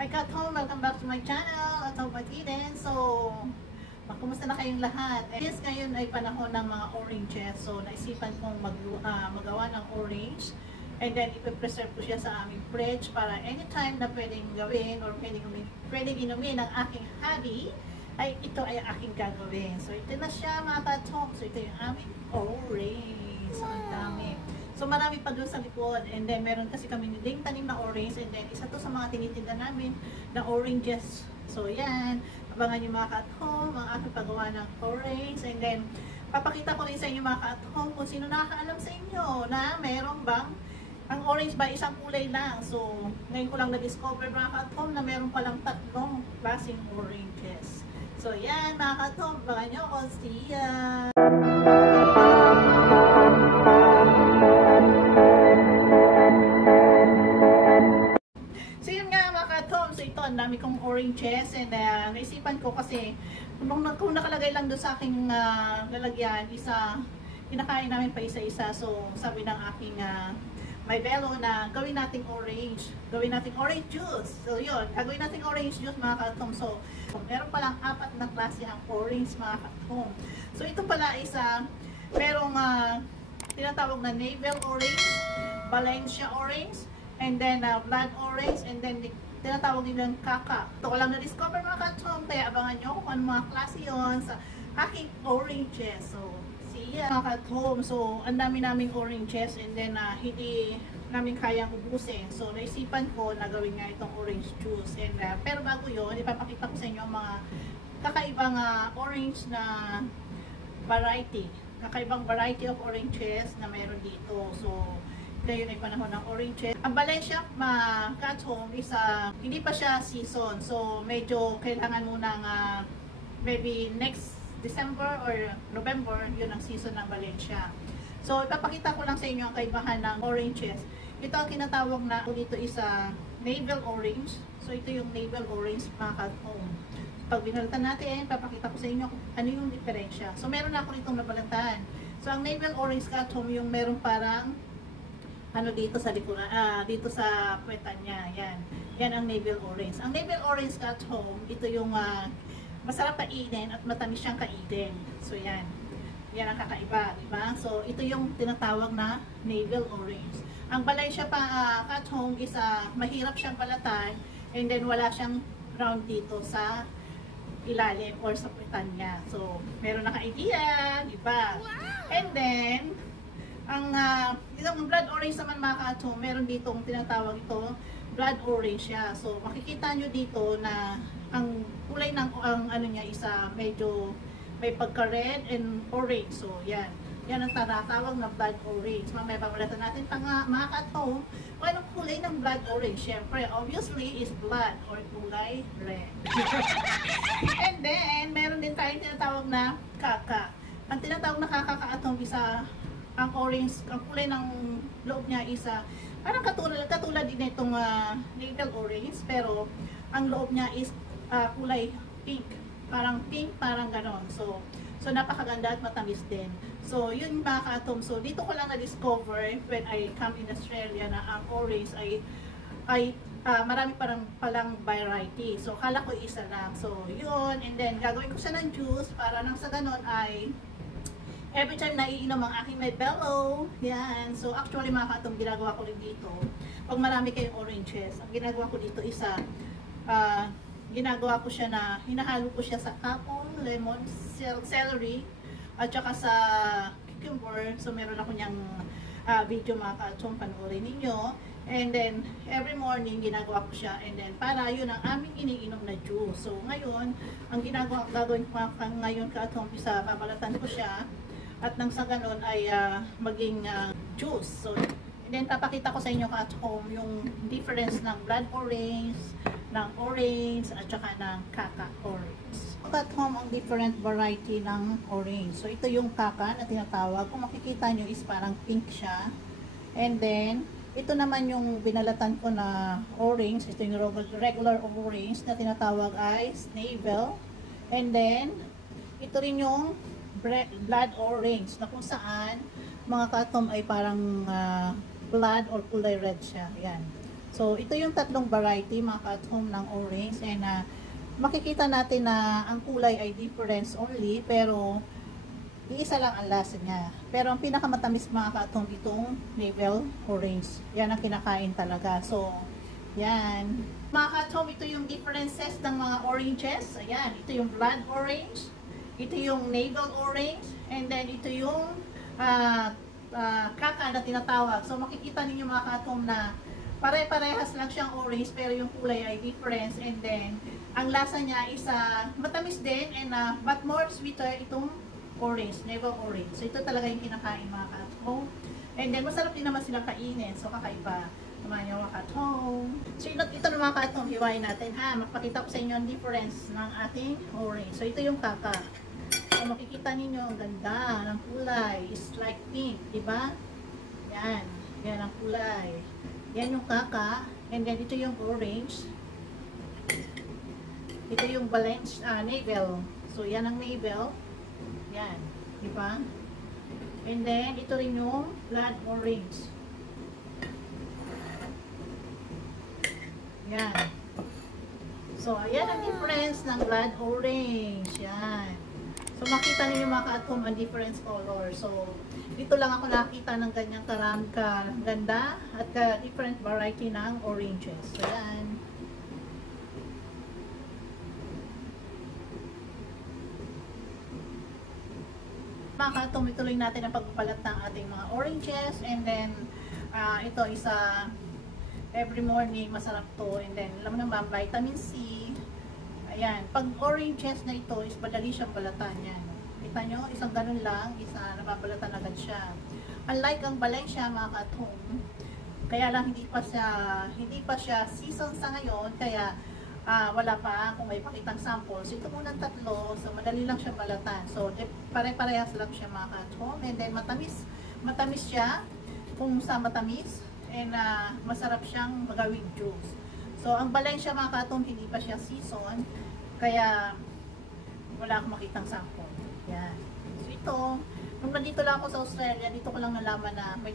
Hi Kat Home! Welcome back to my channel at Home at Eden. So, kumusta na kayong lahat? Yes, ngayon ay panahon ng mga oranges. So, naisipan kong magawa ng orange. And then, ipipreserve ko siya sa aming fridge para anytime na pwedeng gawin or pwedeng inumin ng aking hobby, ay ito ay aking gagawin. So, ito na siya mga Kat Home. So, ito yung aming orange. So, ang dami. So, marami pa doon sa likod. And then, meron kasi kami ding tanim na orange. And then, isa to sa mga tinitinda namin na oranges. So, yan. Abangan yung mga ka-at-home, ang aking paggawa ng orange. And then, papakita ko rin sa inyo mga ka-at-home kung sino nakakaalam sa inyo na meron bang ang orange ba isang kulay lang. So, ngayon ko lang na-discover mga ka-at-home na meron palang tatlong klaseng oranges. So, yan mga ka-at-home. Abangan nyo ako. See ya! So ito, ang dami kong oranges and naisipan ko kasi kung nakalagay lang doon sa aking lalagyan, kinakain namin pa isa-isa. So sabi ng aking may belo na gawin nating orange juice. So yun, gagawin nating orange juice mga ka-at-home. So meron palang 4 na klase ang orange mga ka-at-home. So ito pala isa, merong tinatawag na navel orange, Valencia orange, and then blood orange, and then tinatawag nilang kaka. Ito ko lang na-discover mga ka-at-home, kaya abangan nyo kung ano mga klase yun sa aking oranges. So, see ya mga ka-at-home. So, ang dami naming oranges and then hindi namin kayang ubusin. So, naisipan ko na gawin nga itong orange juice. And, pero bago yun, ipapakita ko sa inyo ang mga kakaibang orange na variety. Kakaibang variety of oranges na mayroon dito. So, ngayon ay panahon ng oranges. Ang Valencia ka-at-home is hindi pa siya season. So, medyo kailangan mo ng maybe next December or November, yun ang season ng Valencia. So, ipapakita ko lang sa inyo ang kaibahan ng oranges. Ito ang kinatawag na dito is navel orange. So, ito yung navel orange mga ka-at-home. Pag binalatan natin, papakita ko sa inyo ano yung diferensya. So, meron na ako nitong nabalatan. So, ang navel orange ka-at-home yung meron parang dito sa likuran, dito sa puwetan niya, yan ang navel orange. Ang navel orange ka-at-home, ito yung masarap kainin at matamis siyang kainin. So yan ang kakaiba, diba? So ito yung tinatawag na navel orange. Ang Valencia ka-at-home is mahirap siyang balatan, and then wala siyang round dito sa ilalim or sa puwetan niya. So meron na ka-idea, diba? And then itong blood orange naman mga ka-at-home, meron ditong tinatawag ito blood orange siya. So makikita nyo dito na ang kulay ng ano niya isa medyo may pagka-red and orange. So yan ang tinatawag na blood orange. Mamaya pamalatan natin mga ka-at-home kung anong kulay ng blood orange. Syempre, obviously is blood or kulay red. And then meron din tayong tinatawag na kaka. Ang tinatawag na kaka ka-at-home isa ang orange, ang kulay ng loob niya isa parang katulad din itong navel orange, pero ang loob niya is kulay pink, parang ganon. So napakaganda at matamis din. So yun mga ka-at-home. So dito ko lang na-discover when I come in Australia na ang orange ay marami palang variety. So kala ko isa lang. So yun, and then gagawin ko siya ng juice para nang sa ganon ay every time naiinom ang aking may bello, yan. So actually mga ka-at-home, ginagawa ko rin dito, pag marami kayong oranges, ang ginagawa ko dito isa, ginagawa ko siya na, hinahalo ko siya sa apple, lemon, celery, at saka sa cucumber. So meron ako niyang video mga ka-at-home, panoorin ninyo. And then, every morning, ginagawa ko siya. And then, para yun ang aming iniinom na juice. So ngayon, ang gagawin ko ngayon ka-at-home, isa, pabalatan ko siya. At nang sa ganon ay maging juice. So, and then papakita ko sa inyo ka-at-home yung difference ng blood orange, ng orange, at saka ng kaka orange. At-home ang different variety ng orange. So, ito yung kaka na tinatawag. Kung makikita nyo is parang pink siya. And then, ito naman yung binalatan ko na orange. Ito yung regular orange na tinatawag ay navel. And then, ito rin yung blood orange na kung saan mga ka-at-home ay parang blood or kulay red siya. Yan. So, ito yung tatlong variety mga ka-at-home ng orange. And makikita natin na ang kulay ay difference only, pero iisa lang ang lasa niya. Pero ang pinakamatamis mga ka-at-home itong navel orange. Yan ang kinakain talaga. So, yan. Mga ka-at-home, ito yung differences ng mga oranges. Ayan, ito yung blood orange. Ito yung navel orange. And then, ito yung kaka na tinatawag. So, makikita ninyo mga ka-at-home na pare-parehas lang siyang orange, pero yung kulay ay difference. And then, ang lasa niya is matamis din, and but more sweeter itong orange, navel orange. So, ito talaga yung kinakain mga ka-at-home. And then, masarap din naman silang kainin. So, kakaiba naman yung mga ka-at-home. So, ito na mga ka-at-home, hiwain natin ha. Magpakita ko sa inyo ang difference ng ating orange. So, ito yung kaka. So, makikita ninyo, ang ganda ng kulay. It's like pink, diba? Yan. Yan ang kulay. Yan yung kaka. And then, ito yung orange. Ito yung navel. So, yan ang navel. Yan. Diba? And then, ito rin yung blood orange. Yan. So, ayan ang difference ng blood orange. Yan. So, makita niyo mga ka-at-home ang difference color. So, dito lang ako nakita ng ganyang ganda at different variety ng oranges. So, yan. Mga ka-at-home, ituloy natin ang pagpapalat ng ating mga oranges. And then, ito isa every morning, masarap to. And then, alam mo naman, vitamin C. Ayan, pag oranges na ito is madali siyang balatan yan. Kita nyo, isang ganun lang, isa nababalatan agad siya. Unlike ang Valencia mga ka-at-home, kaya lang hindi pa siya season sa ngayon, kaya wala pa kung may pakitang samples. Ito muna tatlo, so madali lang siya balatan. So pare-parehas lang siya mga ka-at-home, and then matamis siya kung sa matamis, and masarap siyang magawing juice. So, ang Valencia mga ka-at-home, hindi pa siya season, kaya wala akong makitang sample. Yan. So, ito, nung nandito lang ako sa Australia, dito ko lang nalaman na may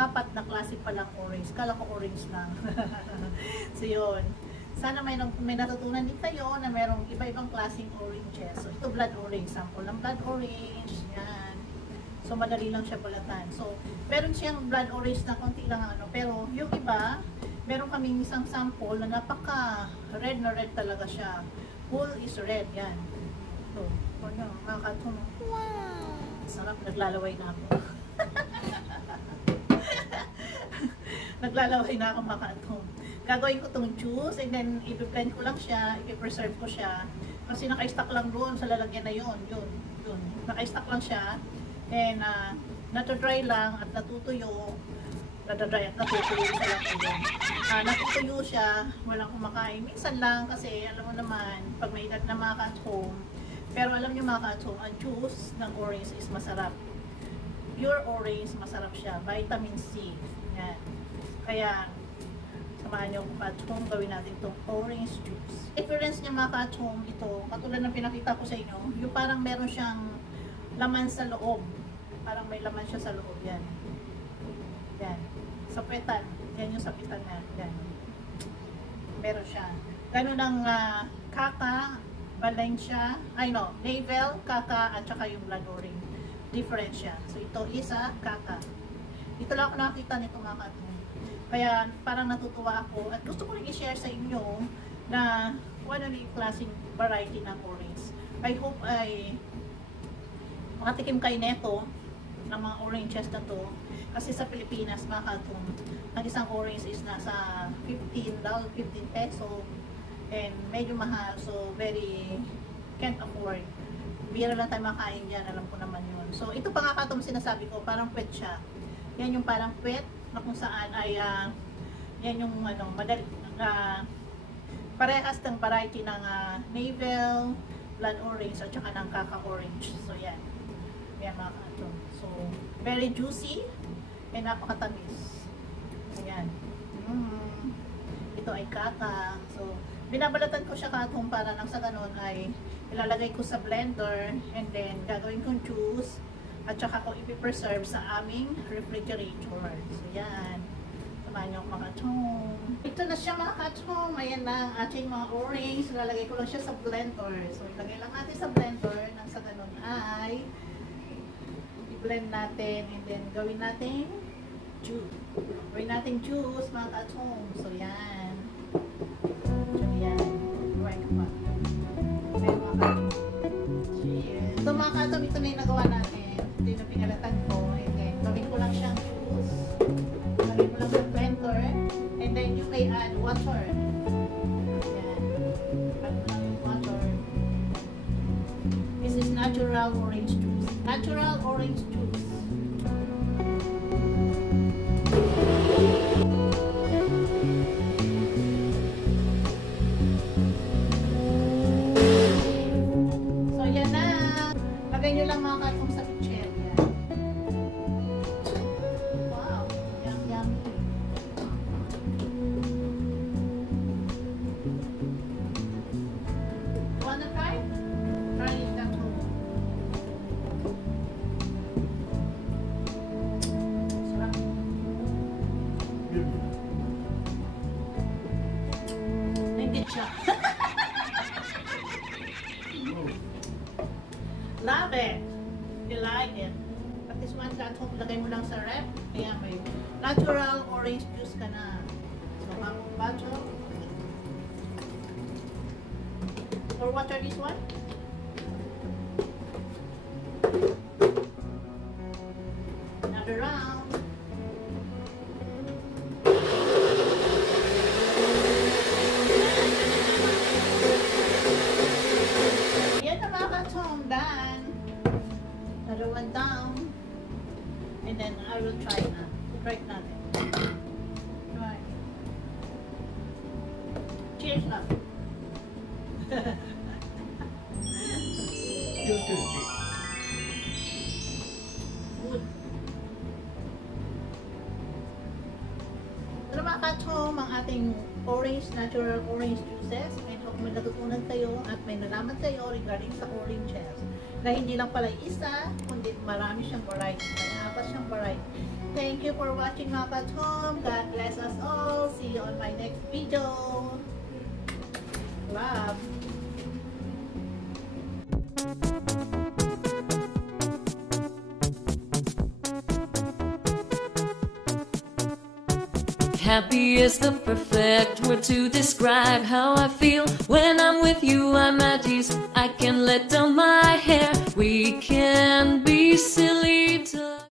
apat na klase palang orange. Kala ko orange lang. So, yun. Sana may natutunan din kayo na merong iba-ibang klaseng oranges. So, ito blood orange. Sample ng blood orange. Yan. So, madali lang siya balatan. So, meron siyang blood orange na konti lang ano, pero yung iba, meron kaming isang sample na napaka red na red talaga siya. Full is red, yan. So, ano, mga ka-at-home. Wow! Sarap, naglalaway na ako. Naglalaway na ako mga ka-at-home. Gagawin ko tong juice, and then i-blend ko lang siya, i-preserve ko siya. Kasi naka-stack lang doon sa lalagyan na yun. Naka-stack lang siya. And natodry lang at natutuyo. Nadadry at natutuyo sa lang yun. Natutuyo siya, walang kumakain. Minsan lang kasi alam mo naman, pag may edad na mga ka-at-home. Pero alam nyo mga ka-at-home, ang juice ng orange is masarap. Pure orange, masarap siya. Vitamin C. Yan. Kaya, samahan nyo kung ka-at-home, gawin natin itong orange juice. Difference niya mga ka-at-home, ito, katulad ng pinakita ko sa inyo, yung parang meron siyang laman sa loob. Parang may laman siya sa loob. Yan. Yan. Sapitan. Yan yung sapitan na. Yan. Meron siya. Ganun ang kaka, Valencia, navel, kaka, at saka yung blood orange. Different siya. So, ito isa, kaka. Dito lang ako nakakita nito mga ka-at-home. Kaya, parang natutuwa ako. At gusto ko rin i-share sa inyo na kung ano yung klaseng variety ng orange. I hope ay makatikim kayo neto ng mga oranges na to. Kasi sa Pilipinas, mga ka-at-home, ang isang orange is nasa 15 peso. And medyo mahal. So, can't afford. Bira lang tayo makain dyan. Alam ko naman yun. So, ito pa nga ka-at-home sinasabi ko, parang pwet siya. Yan yung parang pwet na kung saan ay, yan yung madali, parehas ng variety ng navel, blood orange, at saka ng kaka-orange. So, yan. Yan mga ka-at-home. So, very juicy. And napakatamis. Ayan. Ito ay kaka. So, binabalatan ko siya ka-at-home para nang sa ganun ay ilalagay ko sa blender, and then gagawin kong juice, at saka ko ipipreserve sa aming refrigerator. So, yan. So, Samahan niyo ako mga ka-chong. Ito na siya mga ka-chong. Ayan na ang ating mga orange. Lalagay ko lang siya sa blender. So, ilagay lang natin sa blender. Nang sa ganun ay i-blend natin and then gawin natin juice. Gawin natin juice mga ka-chong. So, yan. So, yan. Right pa. Okay, mga ka-chong. Cheers. So, mga ka-chong, ito na yung nagawa natin. Ito yung pinalatan ko. And then, gawin ko lang siyang juice. Gawin mo lang sa blender. And then, you may add water. Yan. Add mo lang yung water. This is natural orange juice. Natural orange juice. So, yan na. Lagay nyo lang mga katong sa kitchen. Yan. Wow. Yum, yummy. Wanna try? Try it at home. Sarap. Hindi siya. Love it. You like it. But this one at home, lagay mo lang sa rep. Kaya may natural orange juice ka na. So, hamong bacho. Or water this one. Another round. Yan na mga ka-chong, done. Another one down. And then I will try na. Try natin. Try. Cheers na. Good. Pero mga ka-chong, ang ating orange, natural orange juices. I hope may natutunan kayo at may nalaman kayo regarding sa oranges. Na hindi lang pala isa, kundi marami siyang variety. May apat siyang variety. Thank you for watching mga ka-chong. God bless us all. See you on my next video. Love. Happy is the perfect word to describe how I feel. When I'm with you, I'm at ease. I can let down my hair. We can be silly.